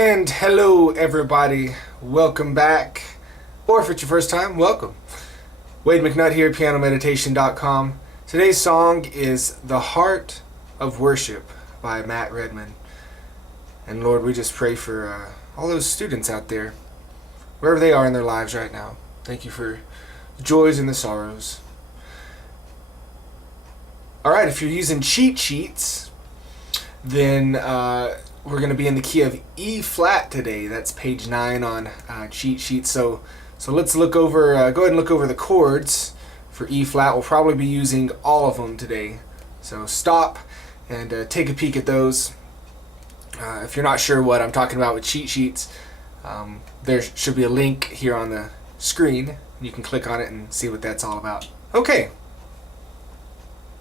And hello everybody, welcome back, or if it's your first time, welcome. Wade McNutt here, pianomeditation.com. Today's song is The Heart of Worship by Matt Redman. And Lord, we just pray for all those students out there, wherever they are in their lives right now. Thank you for the joys and the sorrows. Alright, if you're using cheat sheets, then we're going to be in the key of E flat today. That's page 9 on cheat sheet. So let's look over, go ahead and look over the chords for E flat. We'll probably be using all of them today. So stop and take a peek at those. If you're not sure what I'm talking about with cheat sheets, there should be a link here on the screen. You can click on it and see what that's all about. Okay.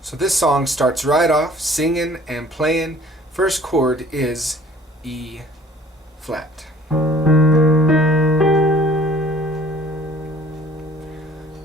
So this song starts right off singing and playing. First chord is E flat.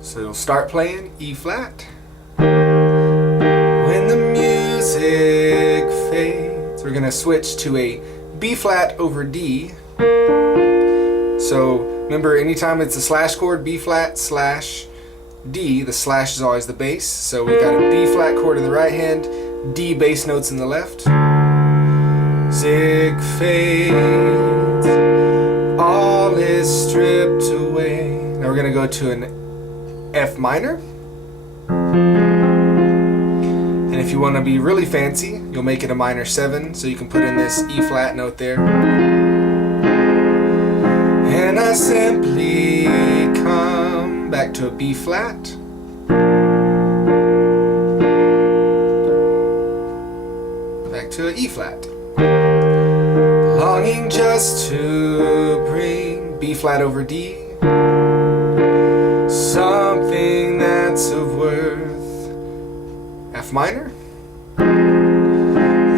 So you'll start playing E flat. When the music fades, we're going to switch to a B flat over D. So remember, anytime it's a slash chord, B flat slash D, the slash is always the bass. So we got a B flat chord in the right hand, D bass notes in the left. Music fades, all is stripped away. Now we're going to go to an F minor. And if you want to be really fancy, you'll make it a minor 7, so you can put in this E flat note there. And I simply come back to a B flat. Back to an E flat. Longing just to bring B flat over D, something that's of worth. F minor,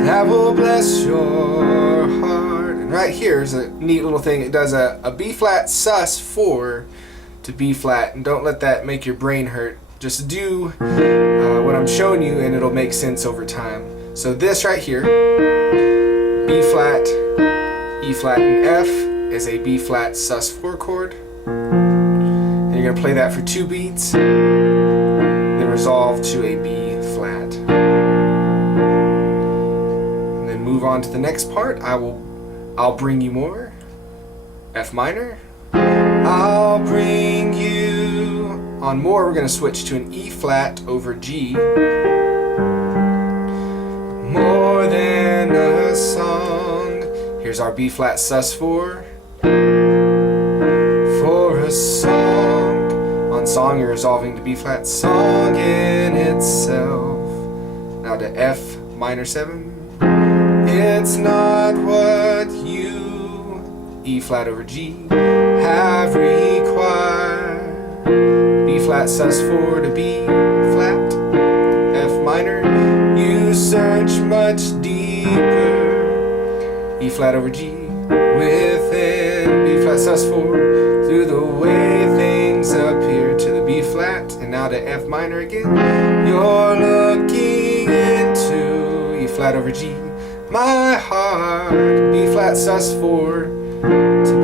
that will bless your heart. And right here is a neat little thing. It does a B flat sus4 to B flat, and don't let that make your brain hurt. Just do what I'm showing you and it'll make sense over time. So this right here, B flat, E flat, and F is a B flat sus4 chord. And you're going to play that for 2 beats, then resolve to a B flat. And then move on to the next part. I'll bring you more. F minor. I'll bring you on more. We're going to switch to an E flat over G. More than a song. Here's our B flat sus4 for a song. On song you're resolving to B flat, song in itself. Now to F minor 7. It's not what you, E flat over G, have required. B flat sus4 to B flat, F minor. You search much deeper. E flat over G within B flat sus4 through the way things appear to the B flat, and now to F minor again. You're looking into E flat over G, my heart, B flat sus4 to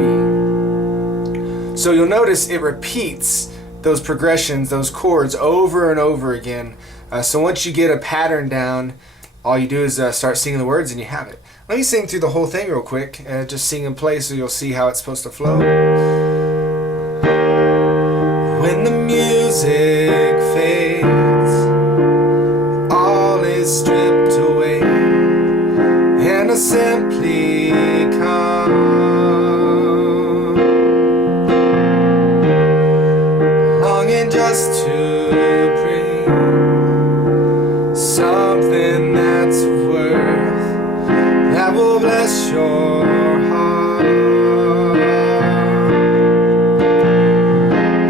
B. So you'll notice it repeats those progressions, those chords over and over again. So once you get a pattern down, all you do is start singing the words and you have it. Let me sing through the whole thing real quick, just sing and play so you'll see how it's supposed to flow. When the music fades, all is stripped away, and I simply come, longing just to bring something that's worth, that will bless your heart.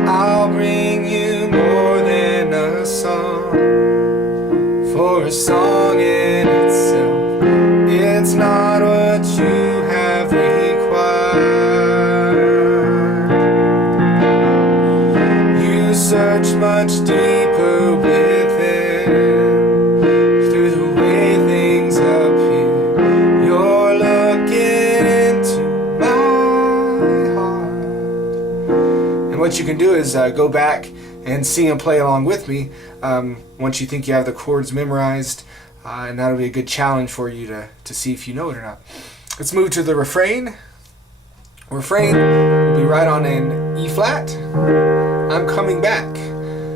I'll bring you more than a song, for a song in itself. It's not what you have required. You search much deeper within. Through the way things appear, you're looking what you can do is go back and sing and play along with me once you think you have the chords memorized, and that'll be a good challenge for you to see if you know it or not. Let's move to the refrain. Refrain will be right on an E flat. I'm coming back.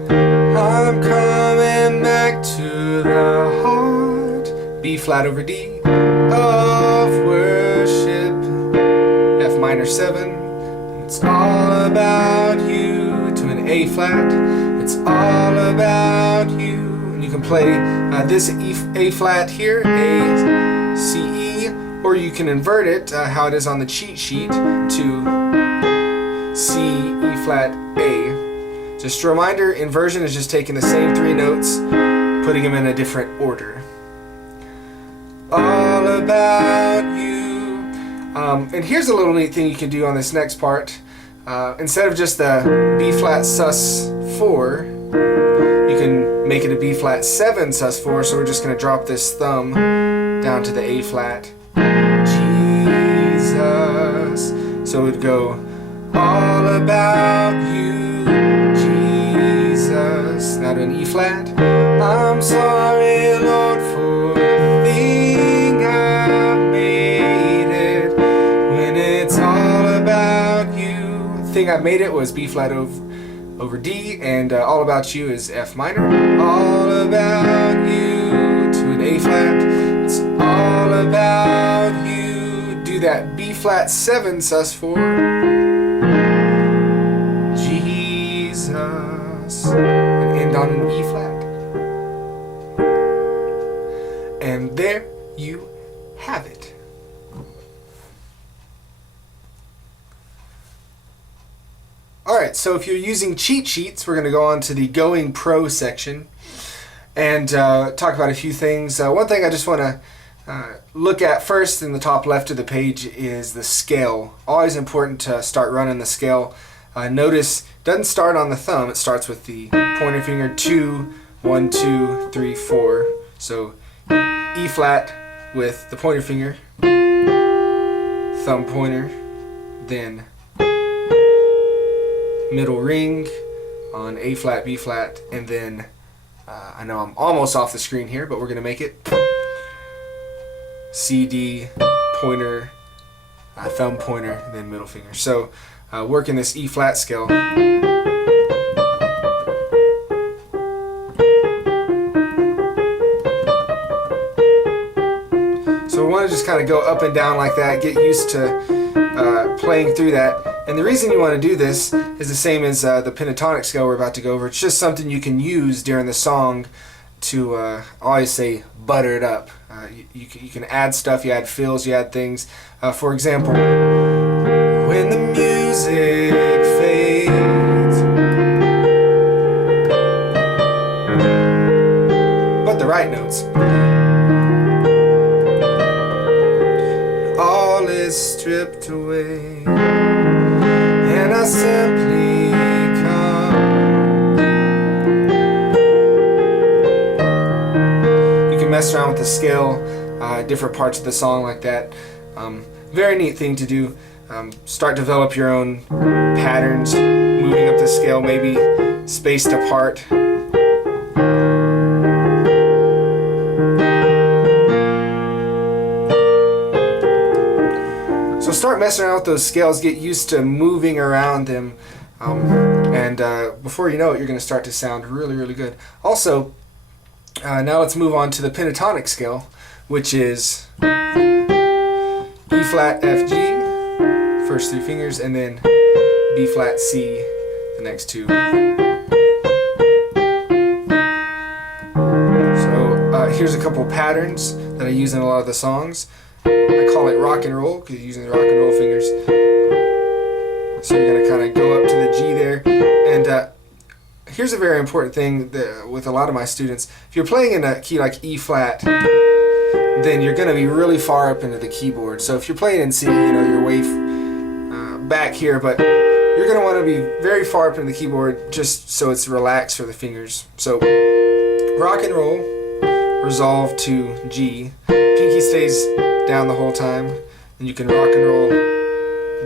I'm coming back to the heart. B flat over D of worship. F minor 7. It's all about you. To an A flat. It's all about you. And you can play this A flat here, A, C, E, or you can invert it, how it is on the cheat sheet, to C, E flat, A. Just a reminder, inversion is just taking the same 3 notes, putting them in a different order. All about you. And here's a little neat thing you can do on this next part. Instead of just the B flat sus 4, you can make it a B flat 7 sus 4, so we're just going to drop this thumb down to the A flat. Jesus. So it would go, all about you, Jesus. Now to an E flat. I'm sorry, Lord, for the thing I made it. When it's all about you. The thing I made it was B flat over D, and all about you is F minor. All about you to an A flat. It's all about you. Do that B flat 7 sus 4. Jesus. And end on an E flat. And there you have it. Alright, so if you're using cheat sheets, we're going to go on to the Going Pro section and talk about a few things. One thing I just want to look at first in the top left of the page is the scale. Always important to start running the scale. Notice it doesn't start on the thumb, it starts with the pointer finger 2, 1, 2, 3, 4. So E flat with the pointer finger, thumb pointer, then middle ring on A flat, B flat, and then I know I'm almost off the screen here, but we're going to make it C, D, pointer, thumb pointer, then middle finger. So working this E flat scale. So we want to just kind of go up and down like that, get used to playing through that. And the reason you want to do this is the same as the pentatonic scale we're about to go over. It's just something you can use during the song to, I always say, butter it up. You can add stuff, you add fills, you add things. For example, when the music fades, but the right notes. All is stripped away, and I simply come. You can mess around with the scale, different parts of the song like that. Very neat thing to do. Start to develop your own patterns, moving up the scale, maybe spaced apart. So start messing around with those scales, get used to moving around them, and before you know it, you're going to start to sound really, really good. Also, now let's move on to the pentatonic scale, which is E flat, F, G, first 3 fingers, and then B flat, C, the next 2. So here's a couple patterns that I use in a lot of the songs. I call it rock and roll because you're using the rock and roll fingers. So you're going to kind of go up to the G there. And here's a very important thing with a lot of my students. If you're playing in a key like E flat, then you're going to be really far up into the keyboard. So if you're playing in C, you're way back here, but you're going to want to be very far up in the keyboard just so it's relaxed for the fingers. So rock and roll, resolve to G, pinky stays down the whole time, and you can rock and roll,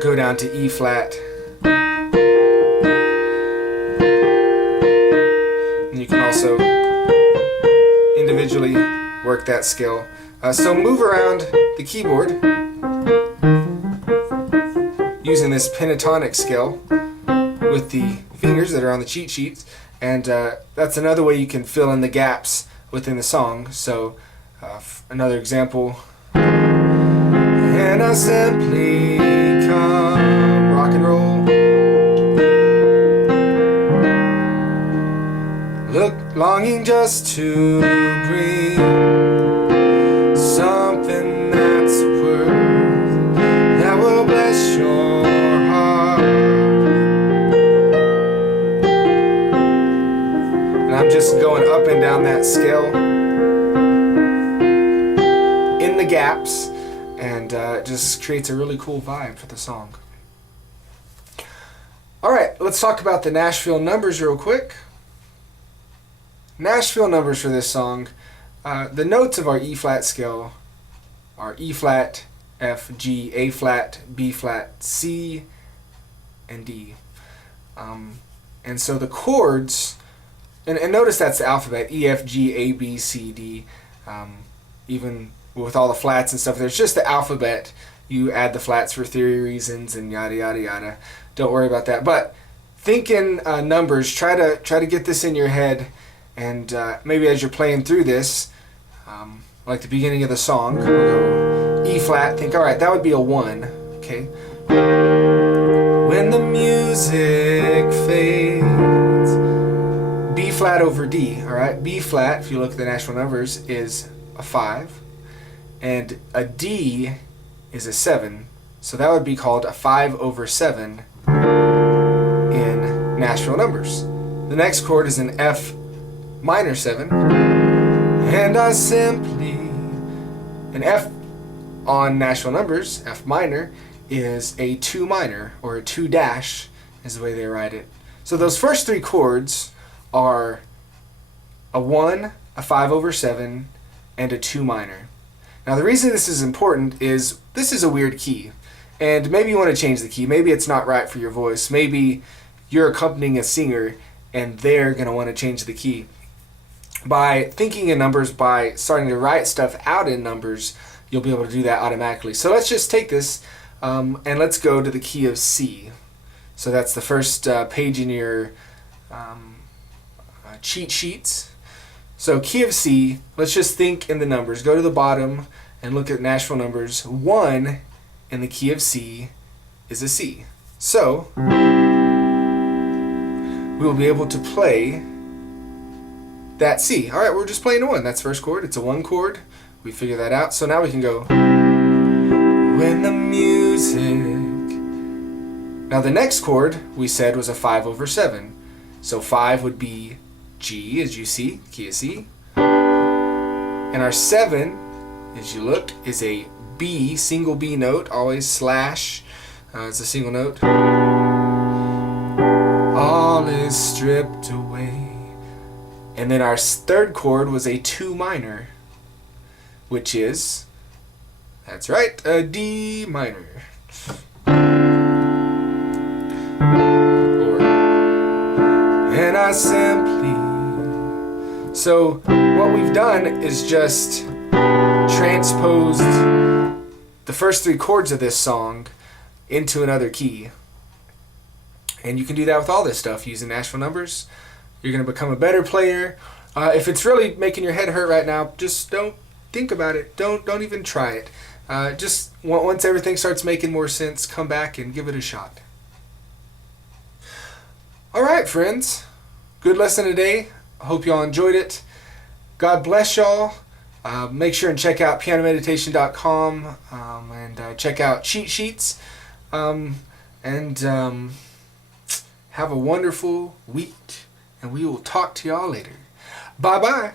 go down to E flat, also individually work that scale. So move around the keyboard using this pentatonic scale with the fingers that are on the cheat sheets, and that's another way you can fill in the gaps within the song. So another example. And I simply come, rock and roll, longing just to bring something that's worth, that will bless your heart. And I'm just going up and down that scale in the gaps, and it just creates a really cool vibe for the song. Alright, let's talk about the Nashville numbers real quick. Nashville numbers for this song. The notes of our E flat scale are E flat, F, G, A flat, B flat, C, and D. And so the chords, and notice that's the alphabet, E, F, G, A, B, C, D. Even with all the flats and stuff, there's just the alphabet. You add the flats for theory reasons and yada yada yada. Don't worry about that. But think in numbers. Try to get this in your head. And maybe as you're playing through this, like the beginning of the song, we'll go E flat, think, alright, that would be a 1, okay? When the music fades, B flat over D, alright? B flat, if you look at the Nashville numbers, is a 5, and a D is a 7, so that would be called a 5 over 7 in Nashville numbers. The next chord is an F minor 7, and I simply, an F on Nashville numbers, F minor, is a 2 minor, or a 2 dash is the way they write it. So those first 3 chords are a 1, a 5 over 7, and a 2 minor. Now the reason this is important is this is a weird key, and maybe you want to change the key. Maybe it's not right for your voice. Maybe you're accompanying a singer and they're going to want to change the key. By thinking in numbers, by starting to write stuff out in numbers, you'll be able to do that automatically. So let's just take this and let's go to the key of C. So that's the first page in your cheat sheets. So key of C, let's just think in the numbers. Go to the bottom and look at Nashville numbers. 1 in the key of C is a C. So we will be able to play that C. Alright, we're just playing a 1. That's first chord. It's a 1 chord. We figure that out. So now we can go when the music. Now the next chord we said was a 5 over 7. So 5 would be G, as you see, key of C. And our 7, as you look, is a B, single B note, always slash. It's a single note. All is stripped away. And then our third chord was a 2 minor, which is, that's right, a D minor. And I simply. So what we've done is just transposed the first 3 chords of this song into another key. And you can do that with all this stuff using Nashville numbers. You're going to become a better player. If it's really making your head hurt right now, just don't think about it. Don't even try it. Just once everything starts making more sense, come back and give it a shot. Alright, friends. Good lesson today. I hope y'all enjoyed it. God bless y'all. Make sure and check out pianomeditation.com and check out cheat sheets. And have a wonderful week. And we will talk to y'all later. Bye-bye.